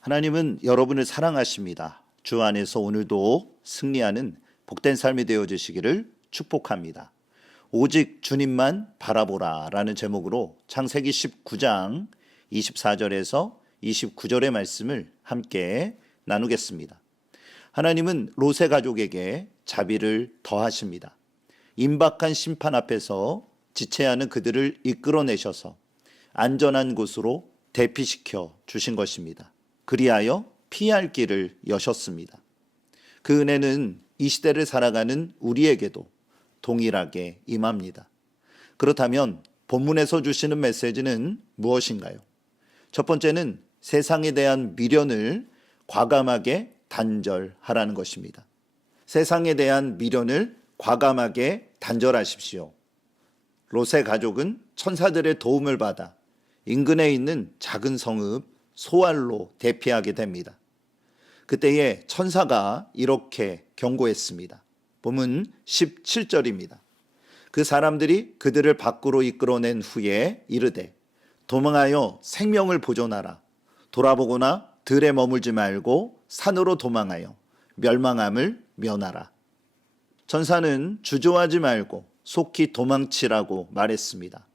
하나님은 여러분을 사랑하십니다. 주 안에서 오늘도 승리하는 복된 삶이 되어주시기를 축복합니다. 오직 주님만 바라보라 라는 제목으로 창세기 19장 24절에서 29절의 말씀을 함께 나누겠습니다. 하나님은 롯의 가족에게 자비를 더하십니다. 임박한 심판 앞에서 지체하는 그들을 이끌어내셔서 안전한 곳으로 대피시켜 주신 것입니다. 그리하여 피할 길을 여셨습니다. 그 은혜는 이 시대를 살아가는 우리에게도 동일하게 임합니다. 그렇다면 본문에서 주시는 메시지는 무엇인가요? 첫 번째는 세상에 대한 미련을 과감하게 단절하라는 것입니다. 세상에 대한 미련을 과감하게 단절하십시오. 롯의 가족은 천사들의 도움을 받아 인근에 있는 작은 성읍 소알로 대피하게 됩니다. 그때에 천사가 이렇게 경고했습니다. 본문 17절입니다. 그 사람들이 그들을 밖으로 이끌어낸 후에 이르되 도망하여 생명을 보존하라. 돌아보거나 들에 머물지 말고 산으로 도망하여 멸망함을 면하라. 천사는 주저하지 말고 속히 도망치라고 말했습니다.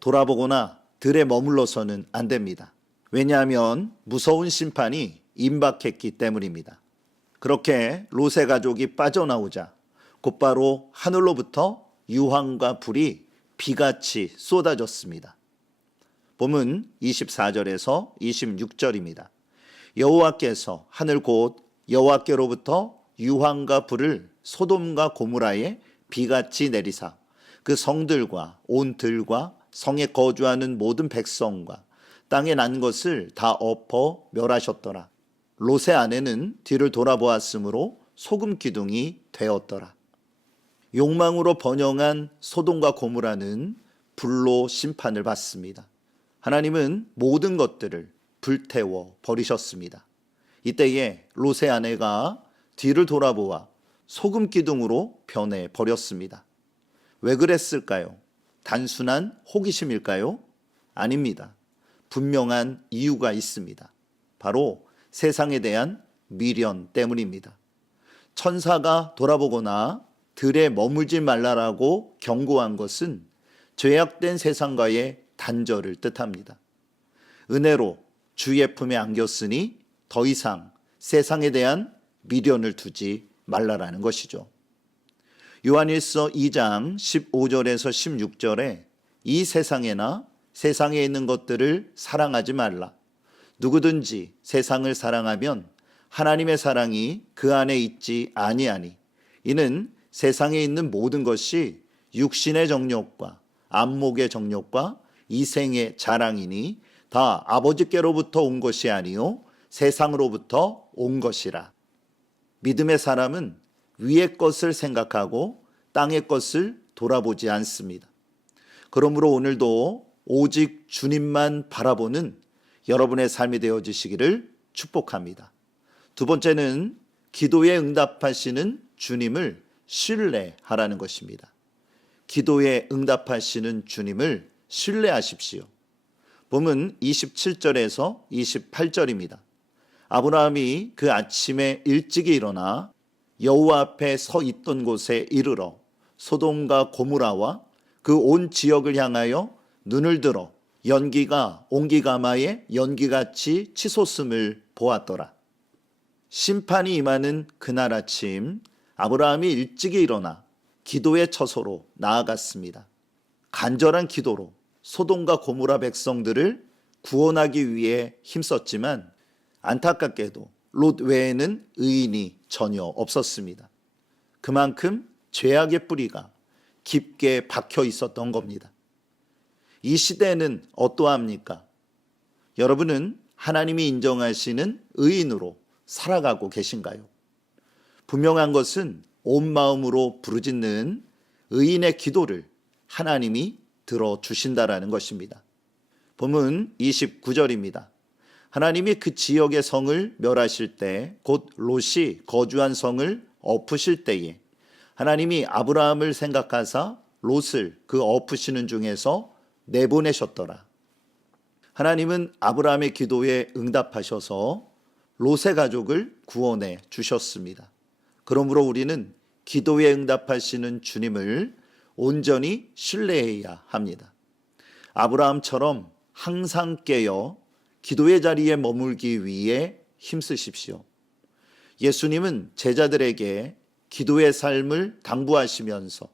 돌아보거나 들에 머물러서는 안 됩니다. 왜냐하면 무서운 심판이 임박했기 때문입니다. 그렇게 롯의 가족이 빠져나오자 곧바로 하늘로부터 유황과 불이 비같이 쏟아졌습니다. 본문 24절에서 26절입니다. 여호와께서 하늘 곧 여호와께로부터 유황과 불을 소돔과 고모라에 비같이 내리사 그 성들과 온 들과 성에 거주하는 모든 백성과 땅에 난 것을 다 엎어 멸하셨더라. 롯의 아내는 뒤를 돌아보았으므로 소금 기둥이 되었더라. 욕망으로 번영한 소돔과 고모라는 불로 심판을 받습니다. 하나님은 모든 것들을 불태워 버리셨습니다. 이때에 롯의 아내가 뒤를 돌아보아 소금 기둥으로 변해 버렸습니다. 왜 그랬을까요? 단순한 호기심일까요? 아닙니다. 분명한 이유가 있습니다. 바로 세상에 대한 미련 때문입니다. 천사가 돌아보거나 들에 머물지 말라라고 경고한 것은 죄악된 세상과의 단절을 뜻합니다. 은혜로 주의 품에 안겼으니 더 이상 세상에 대한 미련을 두지 말라라는 것이죠. 요한일서 2장 15절에서 16절에 이 세상에나 세상에 있는 것들을 사랑하지 말라. 누구든지 세상을 사랑하면 하나님의 사랑이 그 안에 있지 아니하니 이는 세상에 있는 모든 것이 육신의 정욕과 안목의 정욕과 이생의 자랑이니 다 아버지께로부터 온 것이 아니요 세상으로부터 온 것이라. 믿음의 사람은 위의 것을 생각하고 땅의 것을 돌아보지 않습니다. 그러므로 오늘도 오직 주님만 바라보는 여러분의 삶이 되어지시기를 축복합니다. 두 번째는 기도에 응답하시는 주님을 신뢰하라는 것입니다. 기도에 응답하시는 주님을 신뢰하십시오. 본문 27절에서 28절입니다. 아브라함이 그 아침에 일찍이 일어나 여호와 앞에 서 있던 곳에 이르러 소돔과 고모라와 그 온 지역을 향하여 눈을 들어 연기가 옹기가마의 연기같이 치솟음을 보았더라. 심판이 임하는 그날 아침 아브라함이 일찍이 일어나 기도의 처소로 나아갔습니다. 간절한 기도로 소돔과 고모라 백성들을 구원하기 위해 힘썼지만 안타깝게도 롯 외에는 의인이 전혀 없었습니다. 그만큼 죄악의 뿌리가 깊게 박혀 있었던 겁니다. 이 시대는 어떠합니까? 여러분은 하나님이 인정하시는 의인으로 살아가고 계신가요? 분명한 것은 온 마음으로 부르짖는 의인의 기도를 하나님이 들어주신다라는 것입니다. 본문 29절입니다. 하나님이 그 지역의 성을 멸하실 때, 곧 롯이 거주한 성을 엎으실 때에 하나님이 아브라함을 생각하사 롯을 그 엎으시는 중에서 내보내셨더라. 하나님은 아브라함의 기도에 응답하셔서 롯의 가족을 구원해 주셨습니다. 그러므로 우리는 기도에 응답하시는 주님을 온전히 신뢰해야 합니다. 아브라함처럼 항상 깨어 기도의 자리에 머물기 위해 힘쓰십시오. 예수님은 제자들에게 기도의 삶을 당부하시면서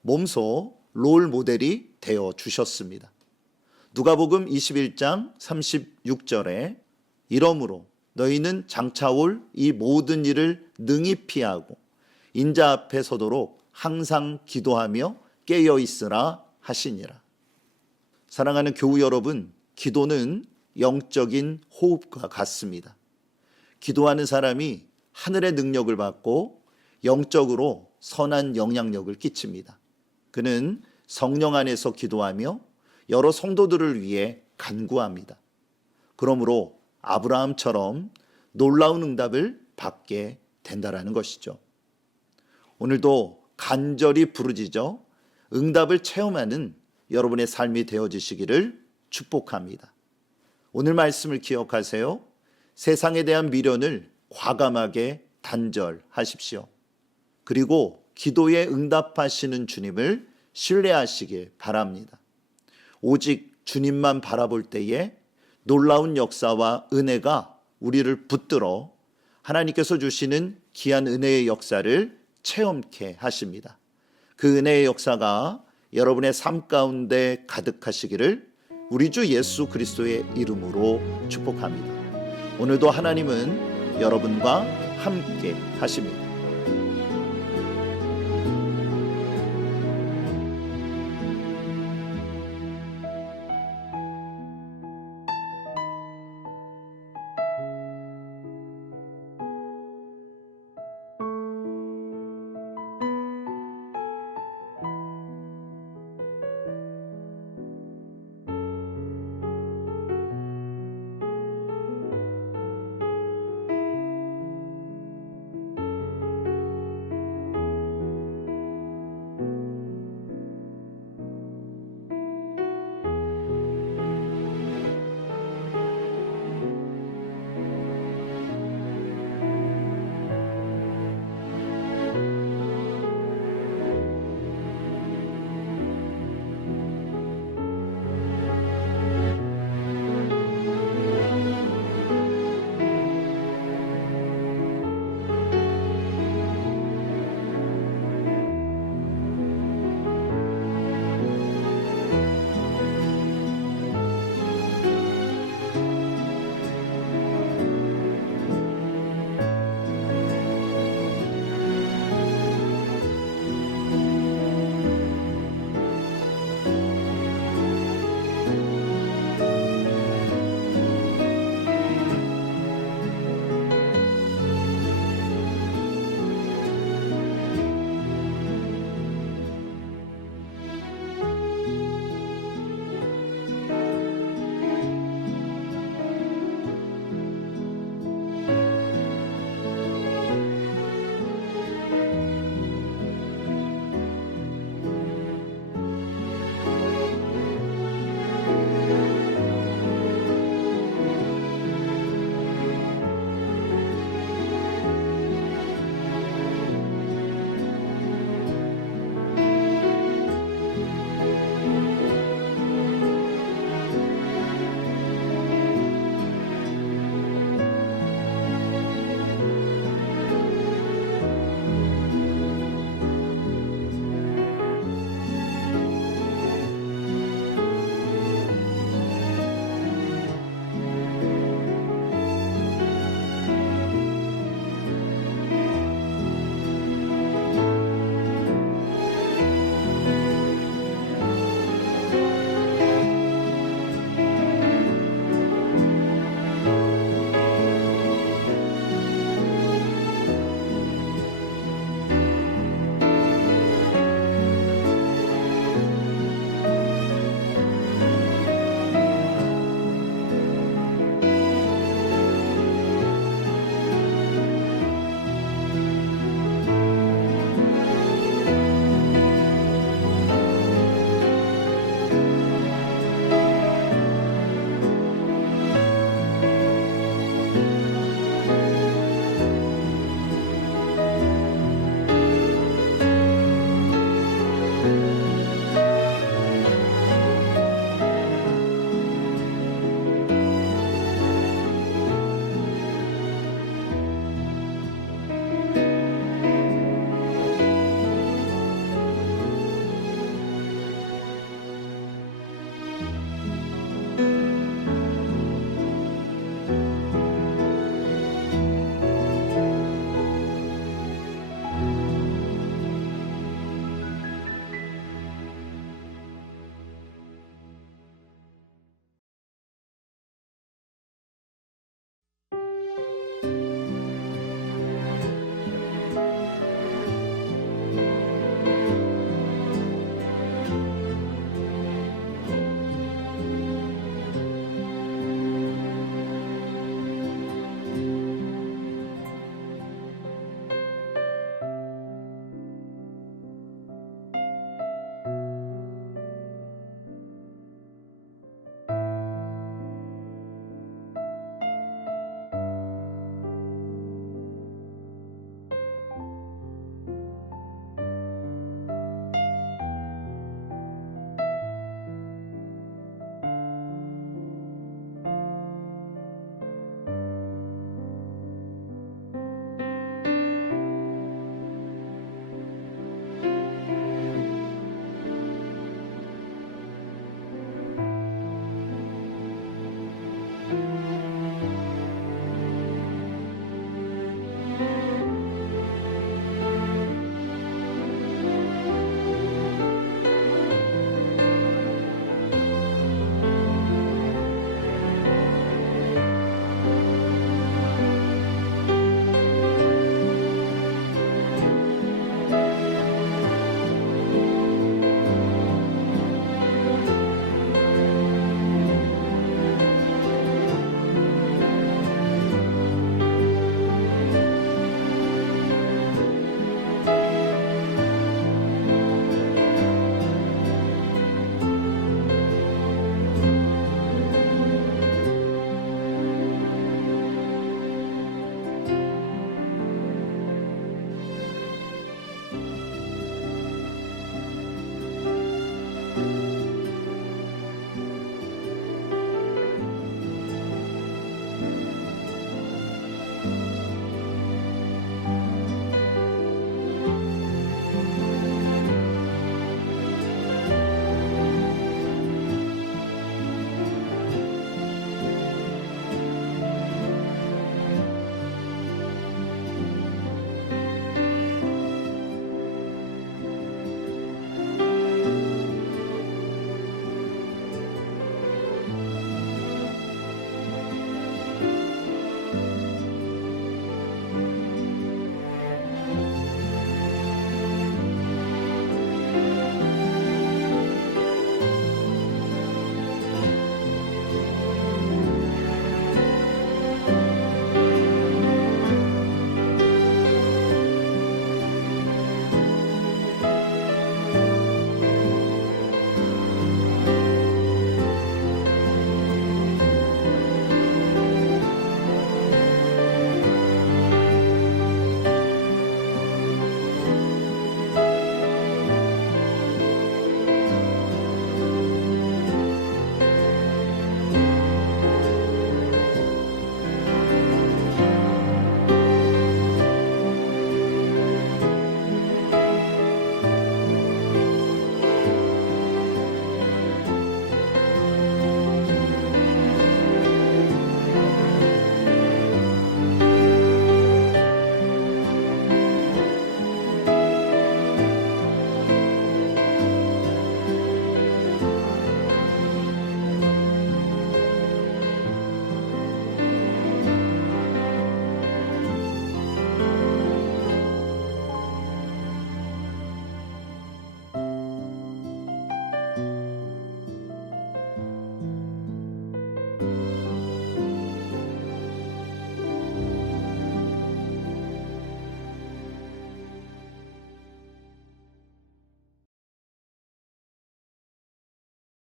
몸소 롤 모델이 되어 주셨습니다. 누가복음 21장 36절에 이러므로 너희는 장차 올 이 모든 일을 능히 피하고 인자 앞에 서도록 항상 기도하며 깨어 있으라 하시니라. 사랑하는 교우 여러분, 기도는 영적인 호흡과 같습니다. 기도하는 사람이 하늘의 능력을 받고 영적으로 선한 영향력을 끼칩니다. 그는 성령 안에서 기도하며 여러 성도들을 위해 간구합니다. 그러므로 아브라함처럼 놀라운 응답을 받게 된다라는 것이죠. 오늘도 간절히 부르짖어 응답을 체험하는 여러분의 삶이 되어지시기를 축복합니다. 오늘 말씀을 기억하세요. 세상에 대한 미련을 과감하게 단절하십시오. 그리고 기도에 응답하시는 주님을 신뢰하시길 바랍니다. 오직 주님만 바라볼 때에 놀라운 역사와 은혜가 우리를 붙들어 하나님께서 주시는 귀한 은혜의 역사를 체험케 하십니다. 그 은혜의 역사가 여러분의 삶 가운데 가득하시기를 우리 주 예수 그리스도의 이름으로 축복합니다. 오늘도 하나님은 여러분과 함께 하십니다.